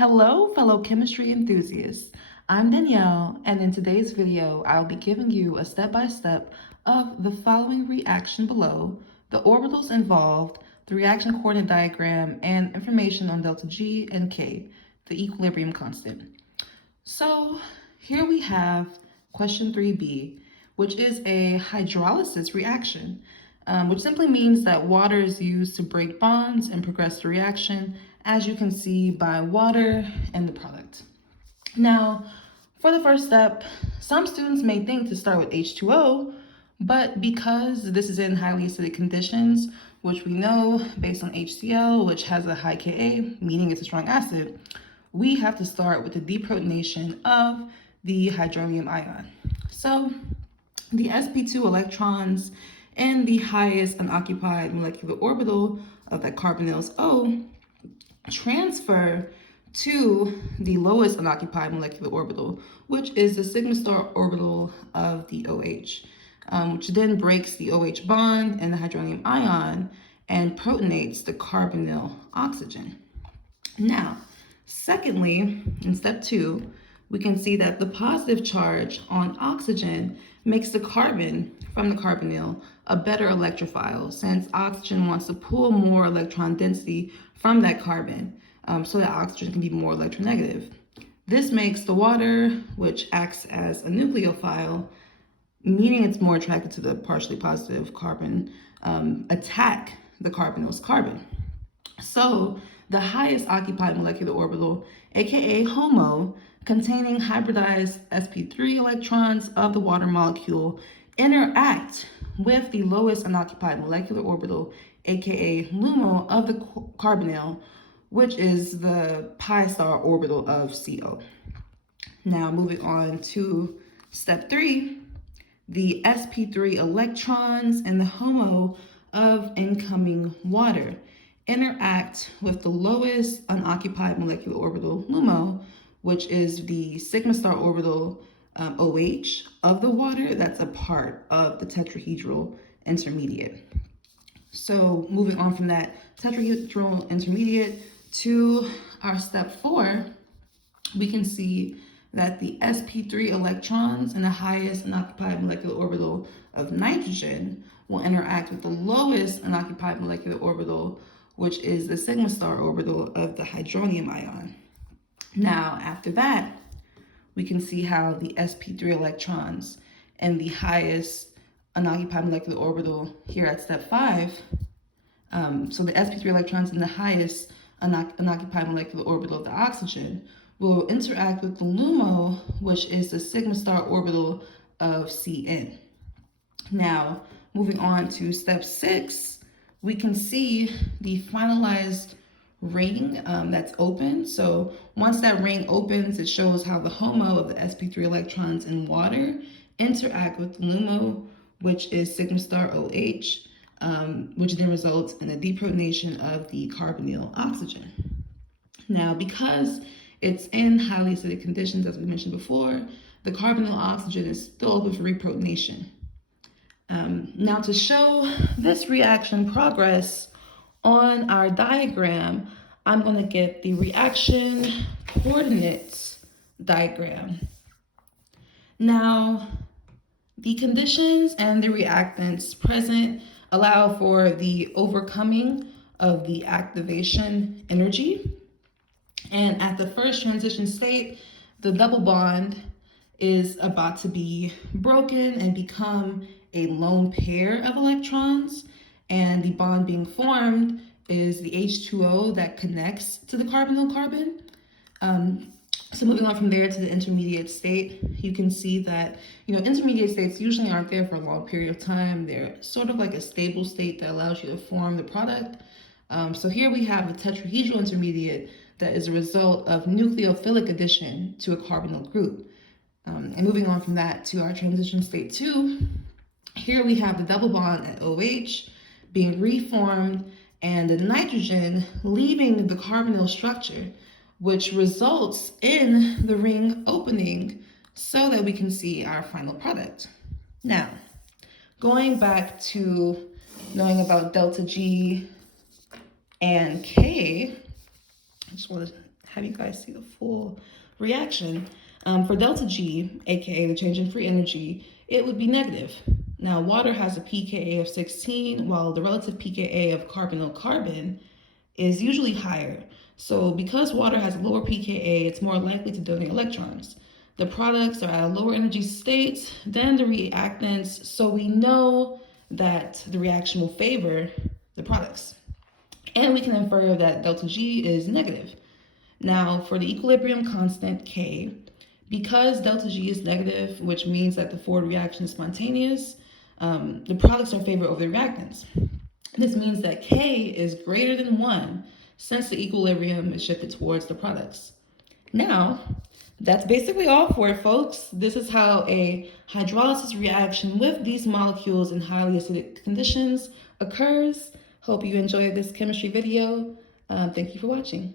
Hello, fellow chemistry enthusiasts. I'm Danielle, and in today's video, I'll be giving you a step-by-step of the following reaction below, the orbitals involved, the reaction coordinate diagram, and information on delta G and K, the equilibrium constant. So here we have question 3b, which is a hydrolysis reaction, which simply means that water is used to break bonds and progress the reaction, as you can see by water and the product. Now, for the first step, some students may think to start with H2O, but because this is in highly acidic conditions, which we know based on HCl, which has a high Ka, meaning it's a strong acid, we have to start with the deprotonation of the hydronium ion. So the sp2 electrons in the highest unoccupied molecular orbital of that carbonyl O transfer to the lowest unoccupied molecular orbital, which is the sigma star orbital of the OH, which then breaks the OH bond and the hydronium ion and protonates the carbonyl oxygen. Now, secondly, in step 2, we can see that the positive charge on oxygen makes the carbon from the carbonyl a better electrophile, since oxygen wants to pull more electron density from that carbon so that oxygen can be more electronegative. This makes the water, which acts as a nucleophile, meaning it's more attracted to the partially positive carbon, attack the carbonyl's carbon. So the highest occupied molecular orbital, aka HOMO, containing hybridized sp3 electrons of the water molecule, interact with the lowest unoccupied molecular orbital, aka LUMO, of the carbonyl, which is the pi star orbital of CO. Now moving on to step 3, the sp3 electrons and the HOMO of incoming water interact with the lowest unoccupied molecular orbital, LUMO, which is the sigma star orbital OH of the water that's a part of the tetrahedral intermediate. So moving on from that tetrahedral intermediate to our step 4, we can see that the sp3 electrons in the highest unoccupied molecular orbital of nitrogen will interact with the lowest unoccupied molecular orbital, which is the sigma star orbital of the hydronium ion. Now, after that, we can see how the sp3 electrons in the highest unoccupied molecular orbital here at step 5, so the sp3 electrons in the highest unoccupied molecular orbital of the oxygen will interact with the LUMO, which is the sigma star orbital of Cn. Now, moving on to step 6, we can see the finalized ring that's open. So once that ring opens, it shows how the HOMO of the sp3 electrons in water interact with LUMO, which is sigma star OH, which then results in the deprotonation of the carbonyl oxygen. Now, because it's in highly acidic conditions, as we mentioned before, the carbonyl oxygen is still open for reprotonation. Now, to show this reaction progress on our diagram, I'm going to get the reaction coordinates diagram. Now, the conditions and the reactants present allow for the overcoming of the activation energy. And at the first transition state, the double bond is about to be broken and become a lone pair of electrons. And the bond being formed is the H2O that connects to the carbonyl carbon. So moving on from there to the intermediate state, you can see that, intermediate states usually aren't there for a long period of time. They're sort of like a stable state that allows you to form the product. So here we have a tetrahedral intermediate that is a result of nucleophilic addition to a carbonyl group. And moving on from that to our transition state 2, here we have the double bond at OH being reformed and the nitrogen leaving the carbonyl structure, which results in the ring opening so that we can see our final product. Now, going back to knowing about delta G and K, I just want to have you guys see the full reaction. For delta G, aka the change in free energy, it would be negative. Now, water has a pKa of 16, while the relative pKa of carbonyl-carbon is usually higher. So because water has a lower pKa, it's more likely to donate electrons. The products are at a lower energy state than the reactants, so we know that the reaction will favor the products. And we can infer that delta G is negative. Now, for the equilibrium constant K, because delta G is negative, which means that the forward reaction is spontaneous, the products are favored over the reactants. This means that K is greater than 1 since the equilibrium is shifted towards the products. Now, that's basically all for it, folks. This is how a hydrolysis reaction with these molecules in highly acidic conditions occurs. Hope you enjoyed this chemistry video. Thank you for watching.